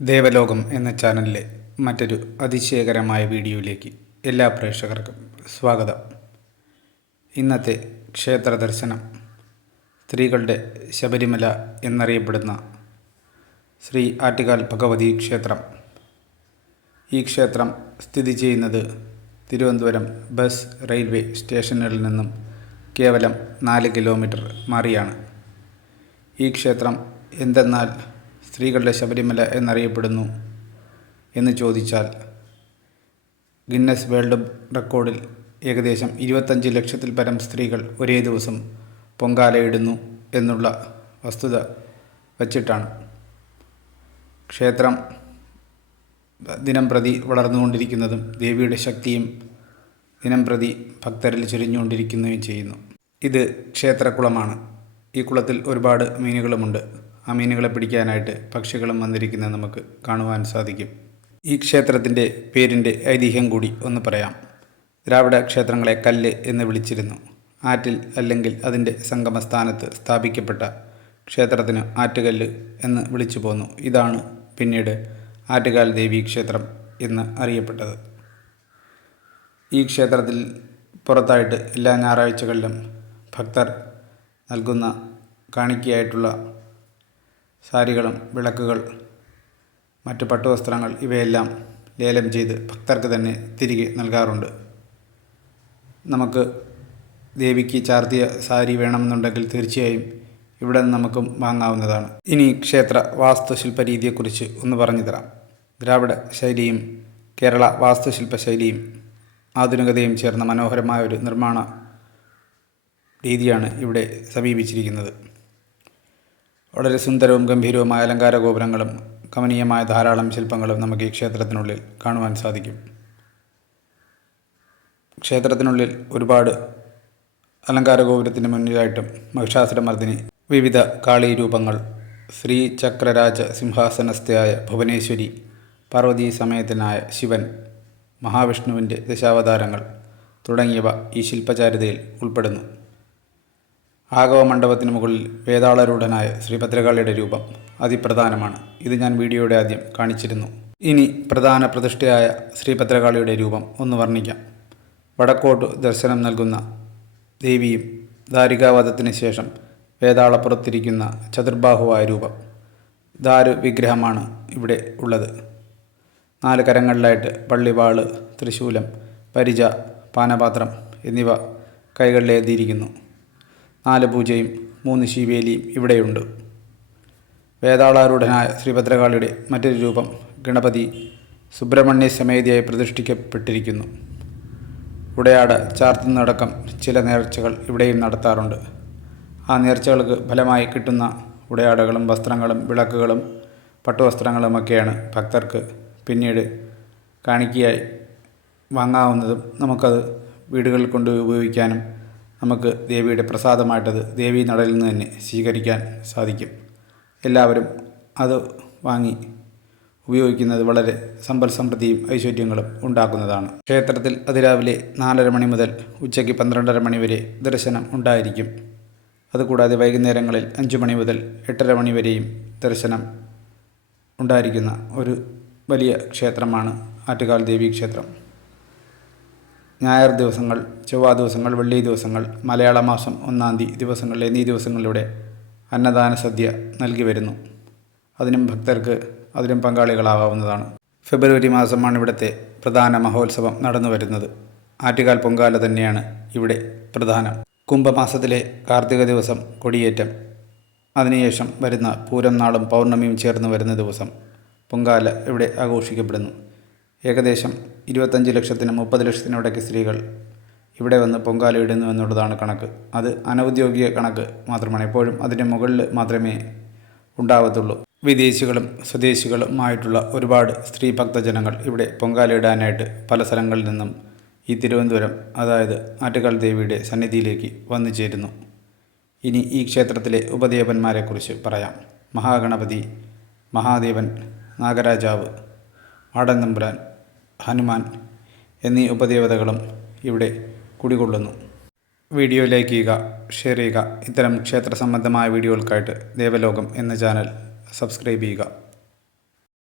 ദേവലോകം എന്ന ചാനലിലെ മറ്റൊരു അതിശയകരമായ വീഡിയോയിലേക്ക് എല്ലാ പ്രേക്ഷകർക്കും സ്വാഗതം. ഇന്നത്തെ ക്ഷേത്ര ദർശനം സ്ത്രീകളുടെ ശബരിമല എന്നറിയപ്പെടുന്ന ശ്രീ ആറ്റുകാൽ ഭഗവതി ക്ഷേത്രം. ഈ ക്ഷേത്രം സ്ഥിതി ചെയ്യുന്നത് തിരുവനന്തപുരം ബസ് റെയിൽവേ സ്റ്റേഷനുകളിൽ നിന്നും കേവലം നാല് കിലോമീറ്റർ മാറിയാണ്. ഈ ക്ഷേത്രം എന്തെന്നാൽ സ്ത്രീകളുടെ ശബരിമല എന്നറിയപ്പെടുന്നു എന്ന് ചോദിച്ചാൽ ഗിന്നസ് വേൾഡ് റെക്കോർഡിൽ ഏകദേശം ഇരുപത്തഞ്ച് ലക്ഷത്തിൽ പരം സ്ത്രീകൾ ഒരേ ദിവസം പൊങ്കാലയിടുന്നു എന്നുള്ള വസ്തുത വച്ചിട്ടാണ്. ക്ഷേത്രം ദിനം പ്രതി വളർന്നുകൊണ്ടിരിക്കുന്നതും ദേവിയുടെ ശക്തിയും ദിനം പ്രതി ഭക്തരിൽ ചുരിഞ്ഞുകൊണ്ടിരിക്കുന്നതും ചെയ്യുന്നു. ഇത് ക്ഷേത്രക്കുളമാണ്. ഈ കുളത്തിൽ ഒരുപാട് മീനുകളുമുണ്ട്. ആ മീനുകളെ പിടിക്കാനായിട്ട് പക്ഷികളും വന്നിരിക്കുന്നത് നമുക്ക് കാണുവാൻ സാധിക്കും. ഈ ക്ഷേത്രത്തിന്റെ പേരിന്റെ ഐതിഹ്യം കൂടി ഒന്ന് പറയാം. ദ്രാവിഡ ക്ഷേത്രങ്ങളെ കല്ല് എന്ന് വിളിച്ചിരുന്നു. ആറ്റിൽ അല്ലെങ്കിൽ അതിന്റെ സംഗമസ്ഥാനത്ത് സ്ഥാപിക്കപ്പെട്ട ക്ഷേത്രത്തിന് ആറ്റുകല്ല് എന്ന് വിളിച്ചു പോന്നു. ഇതാണ് പിന്നീട് ആറ്റുകാൽ ദേവി ക്ഷേത്രം എന്ന് അറിയപ്പെട്ടത്. ഈ ക്ഷേത്രത്തിൽ പുറത്തായിട്ട് എല്ലാ ഞായറാഴ്ചകളിലും ഭക്തർ നൽകുന്ന കാണിക്കയായിട്ടുള്ള സാരികളും വിളക്കുകൾ മറ്റ് പട്ടുവസ്ത്രങ്ങൾ ഇവയെല്ലാം ലേലം ചെയ്ത് ഭക്തർക്ക് തന്നെ തിരികെ നൽകാറുണ്ട്. നമുക്ക് ദേവിക്ക് ചാർത്തിയ സാരി വേണമെന്നുണ്ടെങ്കിൽ തീർച്ചയായും ഇവിടെ നമുക്കും വാങ്ങാവുന്നതാണ്. ഇനി ക്ഷേത്ര വാസ്തുശില്പ രീതിയെക്കുറിച്ച് ഒന്ന് പറഞ്ഞു തരാം. ദ്രാവിഡ ശൈലിയും കേരള വാസ്തുശില്പ ശൈലിയും ആധുനികതയും ചേർന്ന മനോഹരമായ ഒരു നിർമ്മാണ രീതിയാണ് ഇവിടെ സമീപിച്ചിരിക്കുന്നത്. വളരെ സുന്ദരവും ഗംഭീരവുമായ അലങ്കാര ഗോപുരങ്ങളും കമനീയമായ ധാരാളം ശില്പങ്ങളും നമുക്ക് ഈ ക്ഷേത്രത്തിനുള്ളിൽ കാണുവാൻ സാധിക്കും. ക്ഷേത്രത്തിനുള്ളിൽ ഒരുപാട് അലങ്കാര ഗോപുരത്തിന് മുന്നിലായിട്ടും മഹിഷാസുരമർദ്ദിനി വിവിധ കാളി രൂപങ്ങൾ ശ്രീ ചക്രരാജ സിംഹാസനസ്ഥയായ ഭുവനേശ്വരി പാർവതീ സമേതനായ ശിവൻ മഹാവിഷ്ണുവിന്റെ ദശാവതാരങ്ങൾ തുടങ്ങിയവ ഈ ശില്പചാരിതയിൽ ഉൾപ്പെടുന്നു. ആഗവ മണ്ഡപത്തിന് മുകളിൽ വേതാളരൂഢനായ ശ്രീ ഭദ്രകാളിയുടെ രൂപം അതിപ്രധാനമാണ്. ഇത് ഞാൻ വീഡിയോയുടെ ആദ്യം കാണിച്ചിരുന്നു. ഇനി പ്രധാന പ്രതിഷ്ഠയായ ശ്രീ ഭദ്രകാളിയുടെ രൂപം ഒന്ന് വർണിക്കാം. വടക്കോട്ട് ദർശനം നൽകുന്ന ദേവിയും ദാരികാവധത്തിന് ശേഷം വേതാളപ്പുറത്തിരിക്കുന്ന ചതുർബാഹുവായ രൂപം ദാരു വിഗ്രഹമാണ് ഇവിടെ ഉള്ളത്. നാല് കരങ്ങളിലായിട്ട് പള്ളിവാൾ തൃശൂലം പരിച പാനപാത്രം എന്നിവ കൈകളിലേന്തിയിരിക്കുന്നു. നാല് പൂജയും മൂന്ന് ശിവേലിയും ഇവിടെയുണ്ട്. വേതാളാരൂഢനായ ശ്രീഭദ്രകാളിയുടെ മറ്റൊരു രൂപം ഗണപതി സുബ്രഹ്മണ്യ സമേതിയായി പ്രതിഷ്ഠിക്കപ്പെട്ടിരിക്കുന്നു. ഉടയാട് ചാർത്തുന്നതടക്കം ചില നേർച്ചകൾ ഇവിടെയും നടത്താറുണ്ട്. ആ നേർച്ചകൾക്ക് ഫലമായി കിട്ടുന്ന ഉടയാടകളും വസ്ത്രങ്ങളും വിളക്കുകളും പട്ടുവസ്ത്രങ്ങളുമൊക്കെയാണ് ഭക്തർക്ക് പിന്നീട് കാണിക്കയായി വാങ്ങാവുന്നതും നമുക്കത് വീടുകളിൽ കൊണ്ടുപോയി ഉപയോഗിക്കാനും നമുക്ക് ദേവിയുടെ പ്രസാദമായിട്ടത് ദേവീ നടയിൽ നിന്ന് തന്നെ സ്വീകരിക്കാൻ സാധിക്കും. എല്ലാവരും അത് വാങ്ങി ഉപയോഗിക്കുന്നത് വളരെ സമ്പൽ സമൃദ്ധിയും ഐശ്വര്യങ്ങളും ഉണ്ടാക്കുന്നതാണ്. ക്ഷേത്രത്തിൽ അതിരാവിലെ നാലര മണി മുതൽ ഉച്ചയ്ക്ക് പന്ത്രണ്ടര മണി വരെ ദർശനം ഉണ്ടായിരിക്കും. അതുകൂടാതെ വൈകുന്നേരങ്ങളിൽ അഞ്ച് മണി മുതൽ എട്ടര മണി വരെയും ദർശനം ഉണ്ടായിരിക്കുന്ന ഒരു വലിയ ക്ഷേത്രമാണ് ആറ്റുകാൽ ദേവി ക്ഷേത്രം. ഞായർ ദിവസങ്ങൾ ചൊവ്വ ദിവസങ്ങൾ വെള്ളി ദിവസങ്ങൾ മലയാള മാസം ഒന്നാം തീയതി ദിവസങ്ങൾ എന്നീ ദിവസങ്ങളിലൂടെ അന്നദാന സദ്യ നൽകി വരുന്നു. അതിനും ഭക്തർക്ക് അതിലും പങ്കാളികളാവാവുന്നതാണ് ഫെബ്രുവരി മാസമാണ് ഇവിടുത്തെ പ്രധാന മഹോത്സവം നടന്നു വരുന്നത്. ആറ്റുകാൽ പൊങ്കാല തന്നെയാണ് ഇവിടെ പ്രധാനം. കുംഭമാസത്തിലെ കാർത്തിക ദിവസം കൊടിയേറ്റം. അതിനുശേഷം വരുന്ന പൂരം നാളും പൗർണമിയും ചേർന്ന് വരുന്ന ദിവസം പൊങ്കാല ഇവിടെ ആഘോഷിക്കപ്പെടുന്നു. ഏകദേശം ഇരുപത്തഞ്ച് ലക്ഷത്തിനും മുപ്പത് ലക്ഷത്തിനും ഇടയ്ക്ക് സ്ത്രീകൾ ഇവിടെ വന്ന് പൊങ്കാലയിടുന്നു എന്നുള്ളതാണ് കണക്ക്. അത് അനൗദ്യോഗിക കണക്ക് മാത്രമാണ്. എപ്പോഴും അതിന്റെ മുകളിൽ മാത്രമേ ഉണ്ടാവത്തുള്ളൂ. വിദേശികളും സ്വദേശികളുമായിട്ടുള്ള ഒരുപാട് സ്ത്രീ ഭക്തജനങ്ങൾ ഇവിടെ പൊങ്കാലയിടാനായിട്ട് പല സ്ഥലങ്ങളിൽ നിന്നും ഈ തിരുവനന്തപുരം അതായത് ആറ്റുകാൽ ദേവിയുടെ സന്നിധിയിലേക്ക് വന്നു ചേരുന്നു. ഇനി ഈ ക്ഷേത്രത്തിലെ ഉപദേവന്മാരെക്കുറിച്ച് പറയാം. മഹാഗണപതി മഹാദേവൻ നാഗരാജാവ് ആടൻ ഹനുമാൻ എന്നീ ഉപദേവതകളും ഇവിടെ കുടികൊള്ളുന്നു. വീഡിയോ ലൈക്ക് ചെയ്യുക ഷെയർ ചെയ്യുക. ഇത്തരം ക്ഷേത്ര സംബന്ധമായ വീഡിയോകൾക്കായിട്ട് ദേവലോകം എന്ന ചാനൽ സബ്സ്ക്രൈബ് ചെയ്യുക.